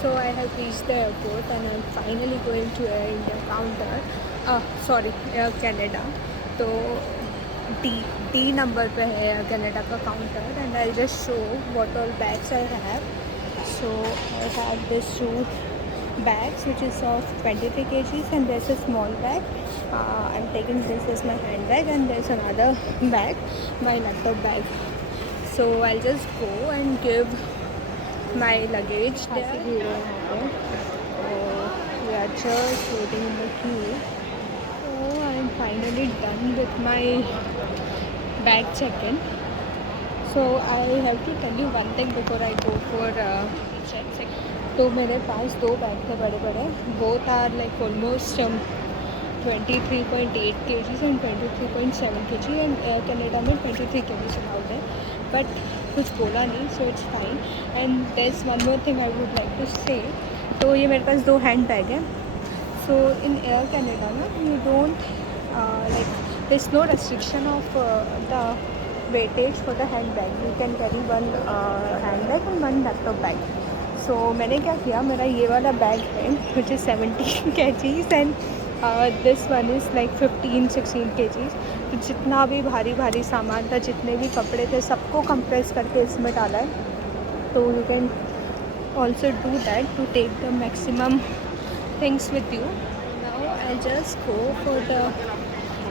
So I have reached the airport and I'm finally going to Air India counter. Sorry, Air Canada. तो D D number पे है Air Canada का counter and I'll just show what all bags I have. So I have this two bags which is of 23 kgs and there's a small bag. I'm taking this as my handbag and there's another bag, my laptop bag. So I'll just go and give my luggage there. We are just waiting in the queue. So I'm finally done with my bag check-in. So I have to tell you one thing before I go for check. तो मेरे पास दो bag थे बड़े बड़े. Both are like almost 23.8 kgs and 23.7 kg and Air Canada में 23 kg allowed है. But कुछ बोला नहीं, so it's fine. And there's one more thing I would like to say. तो ये मेरे पास दो हैंड बैग है. So in Air Canada ना you don't like there's no restriction of the weightage for the handbag. You can carry one handbag and one laptop bag. So मैंने क्या किया, मेरा ये वाला बैग है which is 17 kgs and this one is like 15-16 kgs. तो जितना भी भारी भारी सामान था, जितने भी कपड़े थे, सबको कंप्रेस करके इसमें डाला है. तो you can also do that to take the maximum things with you. Now I'll just go for the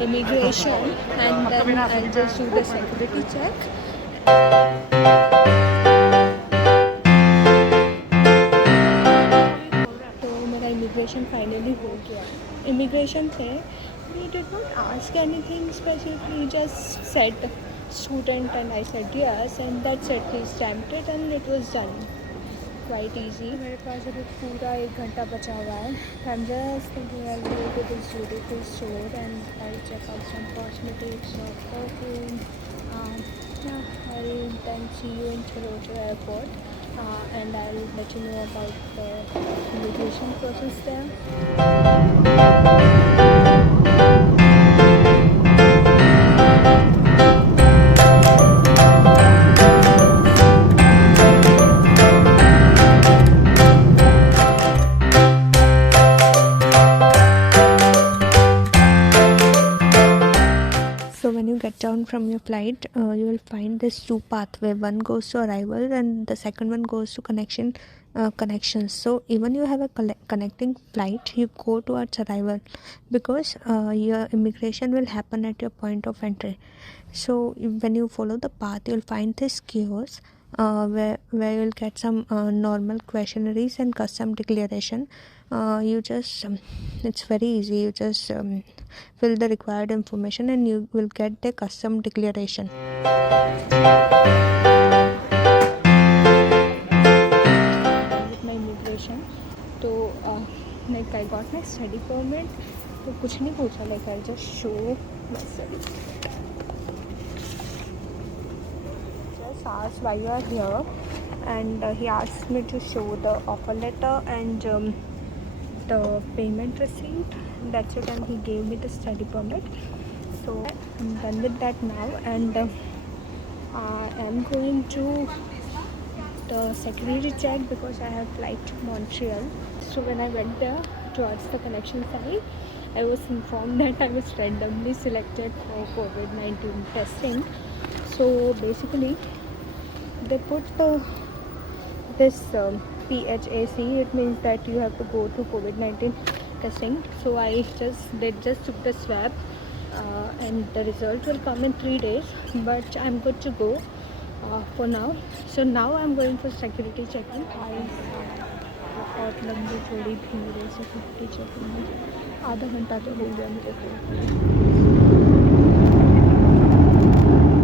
immigration and then I'll just do the security check. तो मेरा immigration finally हो गया. Immigration पे we did not ask anything specifically, just said student and I said yes and that's it. He stamped it and it was done. Quite easy. मेरे पास अभी पूरा 1 घंटा बचा हुआ है. I'm just thinking I'll go to this duty-free store and I'll check out some cosmetics or perfume. Yeah, I'll then see you in Toronto airport and I'll let you know about the immigration process there. So when you get down from your flight, you will find this two pathway. One goes to arrival and the second one goes to connections. So even you have a connecting flight, you go towards arrival because your immigration will happen at your point of entry. So when you follow the path, you'll find this kiosk where you'll get some normal questionnaires and custom declaration. You just it's very easy. You just fill the required information and you will get the custom declaration. With my immigration, तो like I got my study permit. तो कुछ नहीं पूछा, like I just show my study. Just asked why you are here, and he asked me to show the offer letter and the payment receipt. That's it, and he gave me the study permit. So I'm done with that now, and I am going to the security check because I have flight to Montreal. So when I went there towards the connection side, I was informed that I was randomly selected for COVID-19 testing. So basically they put this PHAC. It means that you have to go to COVID-19 testing. So they just took the swab and the result will come in 3 days, but I'm good to go for now. So now I'm going for security checking. बहुत लंबी थोड़ी भीड़ है security checking में. आधा घंटा तो हो गया मेरे को.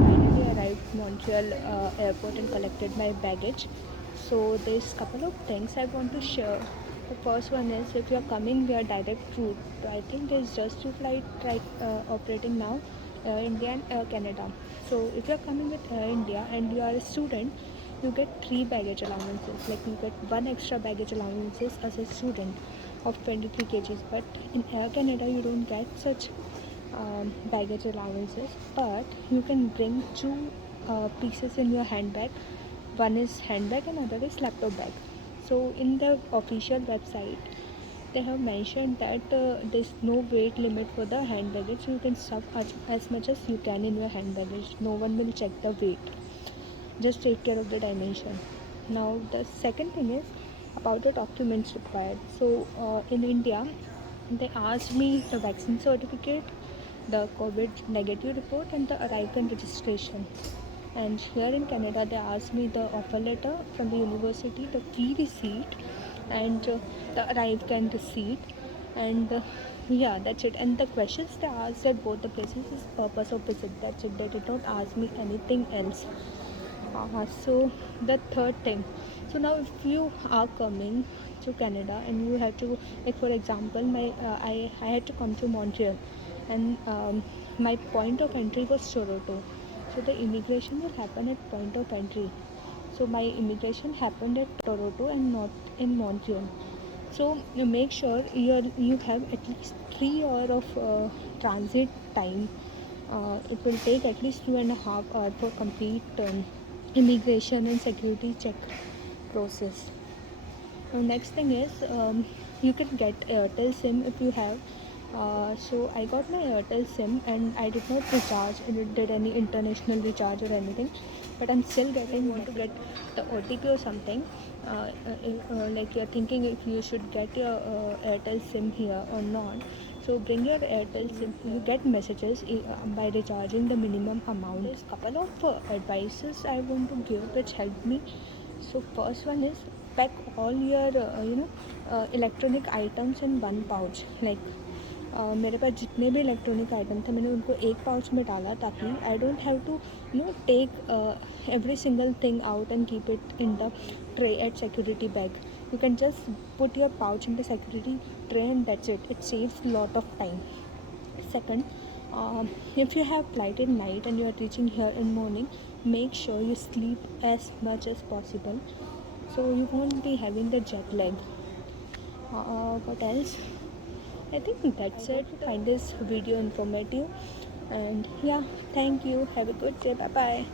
Finally arrived Montreal airport and collected my baggage. So there's couple of things I want to share. The first one is, if you are coming via direct route, I think there's just two flights operating now, Air India and Air Canada. So if you are coming with Air India and you are a student, you get 3 baggage allowances. Like you get 1 extra baggage allowances as a student of 23 kgs. But in Air Canada, you don't get such baggage allowances. But you can bring 2 pieces in your handbag. One is handbag and other is laptop bag. So in the official website, they have mentioned that there's no weight limit for the hand baggage. You can stuff as much as you can in your hand baggage. No one will check the weight. Just take care of the dimension. Now the second thing is about the documents required. So in India, they asked me the vaccine certificate, the COVID negative report, and the arrival registration. And here in Canada, they asked me the offer letter from the university, the fee receipt, and the arrival and receipt. And yeah, that's it. And the questions they asked at both the places is purpose of visit. That's it. They did not ask me anything else. So the third thing, so now if you are coming to Canada and you have to, like for example, I had to come to Montreal, and my point of entry was Toronto. So the immigration will happen at point of entry. So my immigration happened at Toronto and not in Montreal. So you make sure you have at least 3 hours of transit time. It will take at least 2.5 hours for complete immigration and security check process. Next thing is, you can get Airtel SIM if you have. So I got my Airtel SIM and I did not recharge, did any international recharge or anything, but I'm still getting, want to get the OTP or something. Like you're thinking if you should get your Airtel SIM here or not. So bring your Airtel SIM. You get messages by recharging the minimum amount. There's a couple of advices I want to give which helped me. So first one is pack all your electronic items in one pouch. Like मेरे पास जितने भी electronic item थे मैंने उनको एक pouch में डाला ताकि I don't have to take every single thing out and keep it in the tray at security bag. You can just put your pouch in the security tray and that's it. It saves a lot of time. Second, if you have flight at night and you are reaching here in morning, make sure you sleep as much as possible so you won't be having the jet lag. What else? I think that's it. Find this video informative, and yeah, thank you. Have a good day. Bye bye.